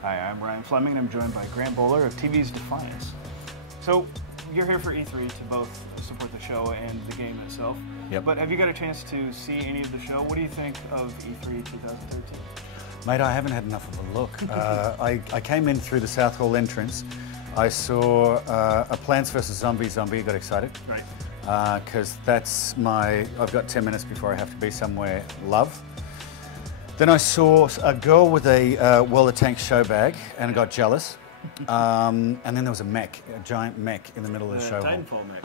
Hi, I'm Ryan Fleming, and I'm joined by Grant Bowler of TV's Defiance. So, you're here for E3 to both support the show and the game itself. Yep. But have you got a chance to see any of the show? What do you think of E3 2013? Mate, I haven't had enough of a look. I came in through the South Hall entrance. I saw a Plants vs. Zombies zombie, got excited. Right. Because that's I've got 10 minutes before I have to be somewhere, love. Then I saw a girl with a World of Tanks show bag and got jealous. And then there was a mech, a giant mech in the middle of the show hall. Titanfall mech.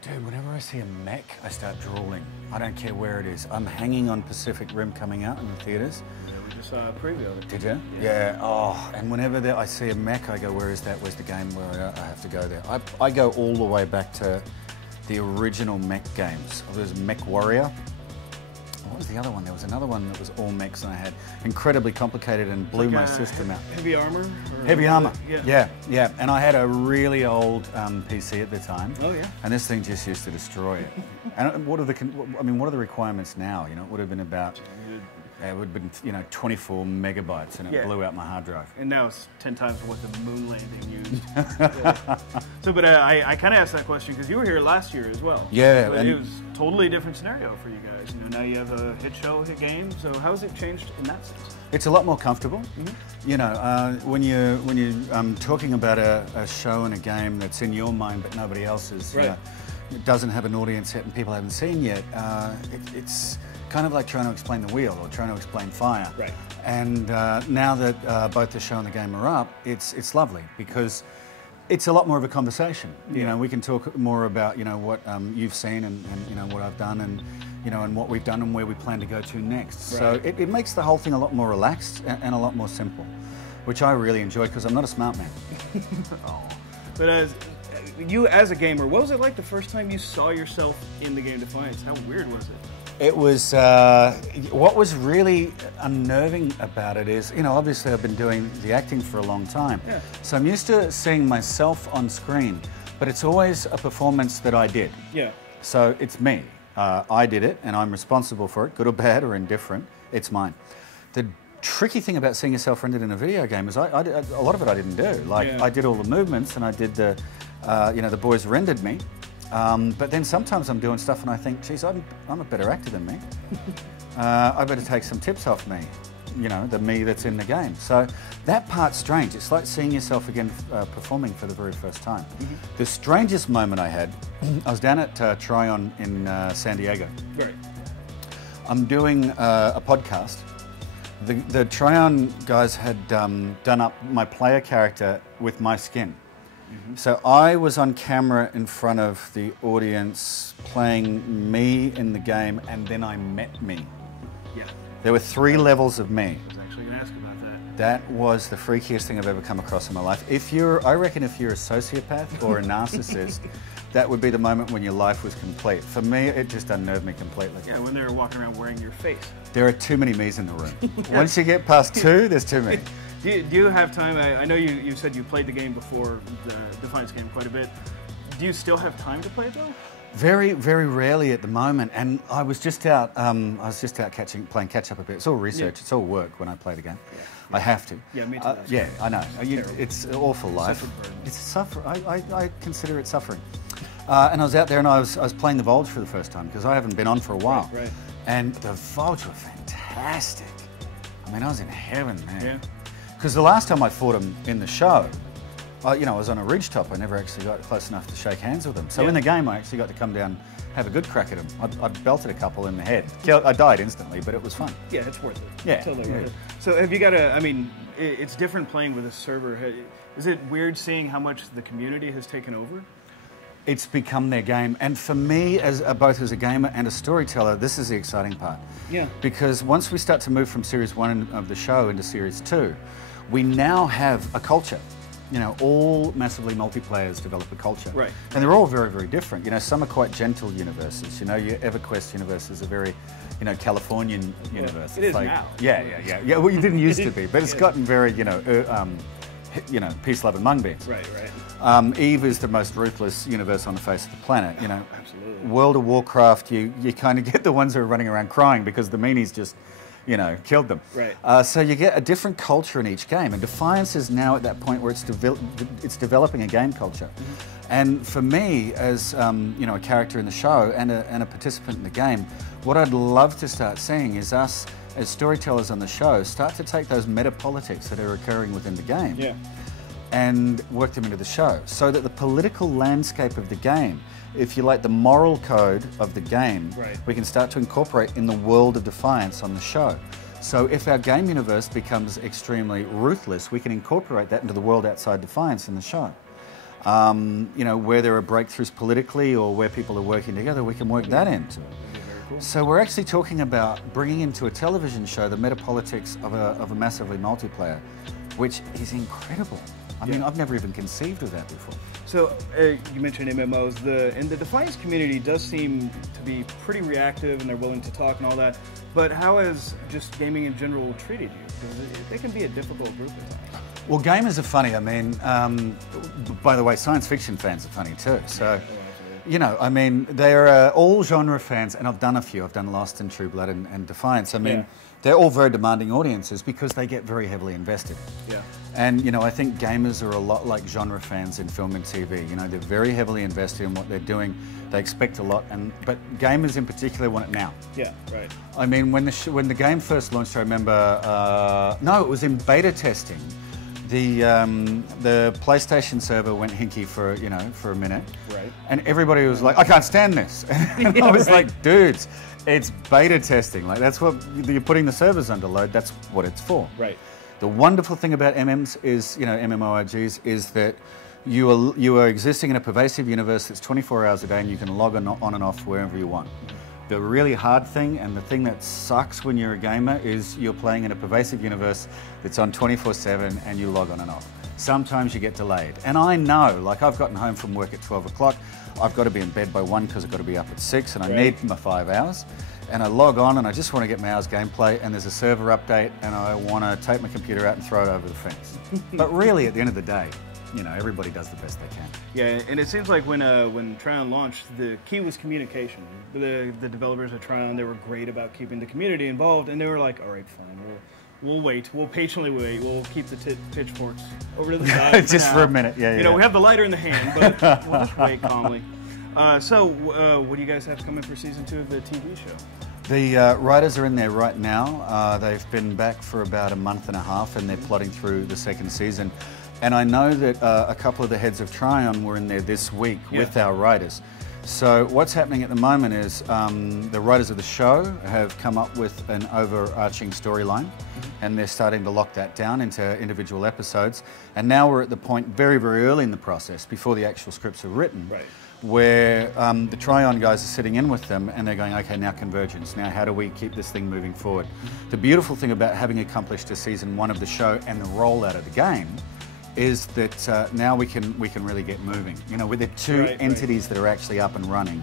Dude, whenever I see a mech, I start drooling. I don't care where it is. I'm hanging on Pacific Rim coming out in the theatres. Yeah, we just saw a preview of it. Did you? Yeah. Oh, and whenever I see a mech, I go, where is that? Where's the game where I have to go there? I go all the way back to the original mech games. There was Mech Warrior. What was the other one? There was another one that was all mechs, and I had incredibly complicated and blew my system out. Heavy armor? Heavy armor. Yeah. Yeah. And I had a really old PC at the time. Oh yeah. And this thing just used to destroy it. And what are the requirements now? You know, it would have been about. It would have been, 24 megabytes, and it blew out my hard drive. And now it's 10 times what the moon landing used. Yeah. So, but I kind of asked that question because you were here last year as well. Yeah. But it was a totally different scenario for you guys. Now you have a hit show, hit game. So how has it changed in that sense? It's a lot more comfortable. Mm-hmm. When you're talking about a show and a game that's in your mind but nobody else's, right. It doesn't have an audience yet and people haven't seen yet, it's kind of like trying to explain the wheel or trying to explain fire. Right. And now that both the show and the game are up, it's lovely because it's a lot more of a conversation. Yeah. We can talk more about what you've seen and what I've done and what we've done and where we plan to go to next. Right. So it makes the whole thing a lot more relaxed and a lot more simple, which I really enjoy because I'm not a smart man. Oh. But you as a gamer, what was it like the first time you saw yourself in the game Defiance? How weird was it? It was, what was really unnerving about it is, obviously I've been doing the acting for a long time. Yeah. So I'm used to seeing myself on screen, but it's always a performance that I did. Yeah. So it's me. I did it and I'm responsible for it, good or bad or indifferent, it's mine. The tricky thing about seeing yourself rendered in a video game is a lot of it I didn't do. Like I did all the movements and I did the boys rendered me. But then sometimes I'm doing stuff and I think, geez, I'm a better actor than me. I better take some tips off me, the me that's in the game. So that part's strange. It's like seeing yourself again performing for the very first time. Mm-hmm. The strangest moment I had, I was down at Tryon in San Diego. Right. I'm doing a podcast. The Tryon guys had done up my player character with my skin. Mm-hmm. So I was on camera in front of the audience playing me in the game, and then I met me. Yeah. There were 3 levels of me. I was actually going to ask about that. That was the freakiest thing I've ever come across in my life. I reckon if you're a sociopath or a narcissist, that would be the moment when your life was complete. For me, it just unnerved me completely. Yeah, when they were walking around wearing your face. There are too many me's in the room. Once you get past 2, there's too many. Do you have time? I know you said you played the game before, the Defiance game, quite a bit. Do you still have time to play it though? Very, very rarely at the moment. And I was just out. playing catch up a bit. It's all research. It's all work when I play the game. Yeah. I have to. Yeah, me too. Yeah, I know. It's an awful life. It's suffering. I consider it suffering. And I was out there and I was playing the Vulture for the first time because I haven't been on for a while. Right. And the Vulture were fantastic. I mean, I was in heaven, man. Yeah. Because the last time I fought them in the show, I was on a ridgetop. I never actually got close enough to shake hands with them. So in the game, I actually got to come down, have a good crack at them. I belted a couple in the head. I died instantly, but it was fun. Yeah, it's worth it. Yeah. Totally. So have you got it's different playing with a server. Is it weird seeing how much the community has taken over? It's become their game. And for me, both as a gamer and a storyteller, this is the exciting part. Yeah. Because once we start to move from Series 1 of the show into Series 2, we now have a culture. All massively multiplayers develop a culture. Right. And they're all very, very different. Some are quite gentle universes. Your EverQuest universe is a very, Californian universe. It is now. Yeah. Well, you didn't used to be, but it's gotten very, peace, love, and mung beans. Right. Eve is the most ruthless universe on the face of the planet. Absolutely. World of Warcraft, you kind of get the ones who are running around crying because the meanies just you know, killed them. Right. So you get a different culture in each game, and Defiance is now at that point where it's developing a game culture. And for me, as you know, a character in the show and a participant in the game, what I'd love to start seeing is us as storytellers on the show start to take those meta politics that are occurring within the game and work them into the show, so that the political landscape of the game, if you like, the moral code of the game, we can start to incorporate in the world of Defiance on the show. So if our game universe becomes extremely ruthless, we can incorporate that into the world outside Defiance in the show. You know, where there are breakthroughs politically or where people are working together, we can work that into it. Cool. So we're actually talking about bringing into a television show the metapolitics of a massively multiplayer, which is incredible. I mean, I've never even conceived of that before. So you mentioned MMOs. And the Defiance community does seem to be pretty reactive, and they're willing to talk and all that. But how has just gaming in general treated you? Because they can be a difficult group at times. Well, gamers are funny. I mean, by the way, science fiction fans are funny too. So, you know, I mean, they're all genre fans, and I've done a few. I've done Lost and True Blood and Defiance. I mean, they're all very demanding audiences because they get very heavily invested. Yeah. And, you know, I think gamers are a lot like genre fans in film and TV. You know, they're very heavily invested in what they're doing. They expect a lot, but gamers in particular want it now. Yeah, right. I mean, when the game first launched, I remember, no, it was in beta testing. The PlayStation server went hinky for a minute, right? And everybody was like, "I can't stand this," and I was like, "Dudes, it's beta testing. Like that's what you're putting the servers under load. That's what it's for." Right. The wonderful thing about MMs is, MMORPGs is that you are existing in a pervasive universe that's 24 hours a day, and you can log on and off wherever you want. The really hard thing and the thing that sucks when you're a gamer is you're playing in a pervasive universe that's on 24/7 and you log on and off. Sometimes you get delayed. And I know, like I've gotten home from work at 12 o'clock, I've got to be in bed by 1 because I've got to be up at 6 and I need my 5 hours. And I log on and I just want to get my hours gameplay and there's a server update and I want to take my computer out and throw it over the fence. But really, at the end of the day, you know, everybody does the best they can. Yeah, and it seems like when Tryon launched, the key was communication. The developers at Tryon, they were great about keeping the community involved, and they were like, all right, fine, we'll wait. We'll patiently wait. We'll keep the pitchforks over to the side just for a minute, yeah. You know, we have the lighter in the hand, but we'll just wait calmly. So, what do you guys have coming for season 2 of the TV show? The writers are in there right now. They've been back for about a month and a half, and they're plotting through the second season. And I know that a couple of the heads of Tryon were in there this week with our writers. So what's happening at the moment is the writers of the show have come up with an overarching storyline, and they're starting to lock that down into individual episodes. And now we're at the point very, very early in the process, before the actual scripts are written, where the Tryon guys are sitting in with them and they're going, okay, now Convergence. Now how do we keep this thing moving forward? The beautiful thing about having accomplished a season 1 of the show and the rollout of the game is that now we can really get moving. You know, with the two entities that are actually up and running,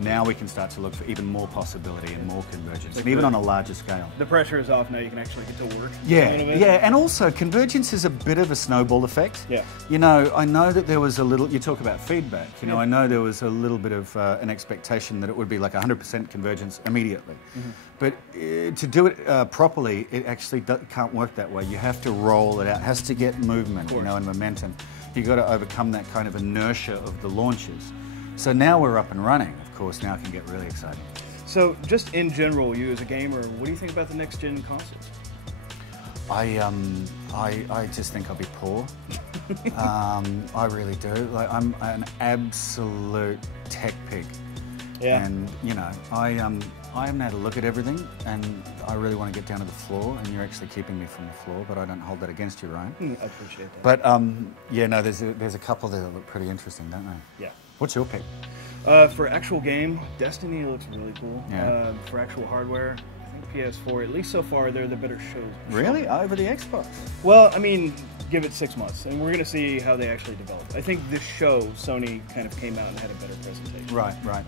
now we can start to look for even more possibility and more convergence, and even on a larger scale. The pressure is off now, you can actually get to work. Yeah, and also convergence is a bit of a snowball effect. Yeah. You know, I know that there was a little, you talk about feedback, you know, I know there was a little bit of an expectation that it would be like 100% convergence immediately. But to do it properly, it actually can't work that way. You have to roll it out, it has to get movement, you know, and momentum. You've got to overcome that kind of inertia of the launches. So now we're up and running, of course, now it can get really exciting. So just in general, you as a gamer, what do you think about the next gen consoles? I just think I'll be poor. I really do. Like, I'm an absolute tech pig. Yeah. And you know, I haven't had a look at everything, and I really want to get down to the floor, and you're actually keeping me from the floor, but I don't hold that against you, Ryan. I appreciate that. But yeah, no, there's a couple there that look pretty interesting, don't they? Yeah. What's your pick? For actual game, Destiny looks really cool. Yeah. For actual hardware, I think PS4, at least so far, they're the better shows. Really? Over the Xbox? Well, I mean, give it 6 months, and we're going to see how they actually develop. I think this show, Sony kind of came out and had a better presentation. Right, right.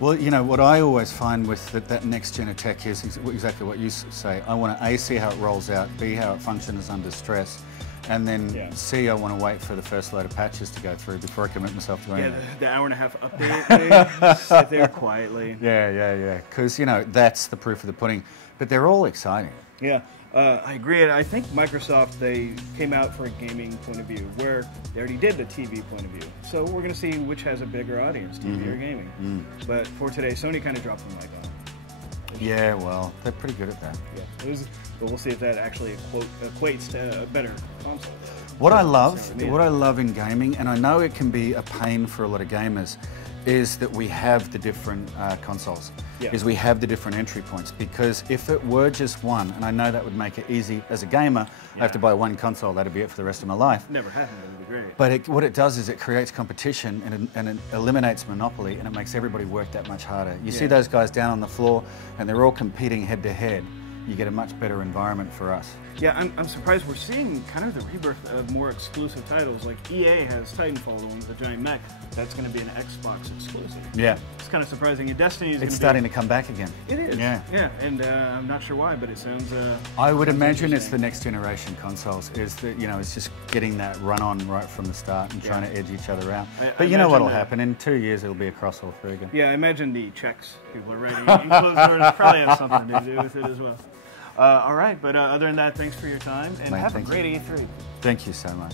Well, you know, what I always find with that next gen of tech is exactly what you say. I want to A, see how it rolls out, B, how it functions under stress, and then C, I want to wait for the first load of patches to go through before I commit myself to anything. Yeah, the hour and a half update, sit there quietly. Yeah, because, you know, that's the proof of the pudding. But they're all exciting. Yeah, I agree. I think Microsoft, they came out for a gaming point of view, where they already did the TV point of view. So we're going to see which has a bigger audience, TV or gaming. But for today, Sony kind of dropped the mic on it. Yeah, well, they're pretty good at that. Yeah, but we'll see if that actually equates to a better console. What I love in gaming, and I know it can be a pain for a lot of gamers, is that we have the different consoles. Yeah. Is we have the different entry points. Because if it were just one, and I know that would make it easy as a gamer, I have to buy one console, that'd be it for the rest of my life. Never happened, it would be great. But what it does is it creates competition and it eliminates monopoly, and it makes everybody work that much harder. You see those guys down on the floor, and they're all competing head to head. You get a much better environment for us. Yeah, I'm surprised we're seeing kind of the rebirth of more exclusive titles. Like EA has Titanfall, the one with the giant mech. That's going to be an Xbox exclusive. Yeah. It's kind of surprising. And Destiny is starting to come back again. It is. Yeah. Yeah, and I'm not sure why, but it sounds... I would imagine it's the next generation consoles. Is that, you know, it's just getting that run on right from the start and trying to edge each other out. But you know what'll happen? In 2 years, it'll be across all three again. Yeah, I imagine the checks people are writing in closed doors probably have something to do with it as well. All right, but other than that, thanks for your time, and have a great E3. Thank you so much.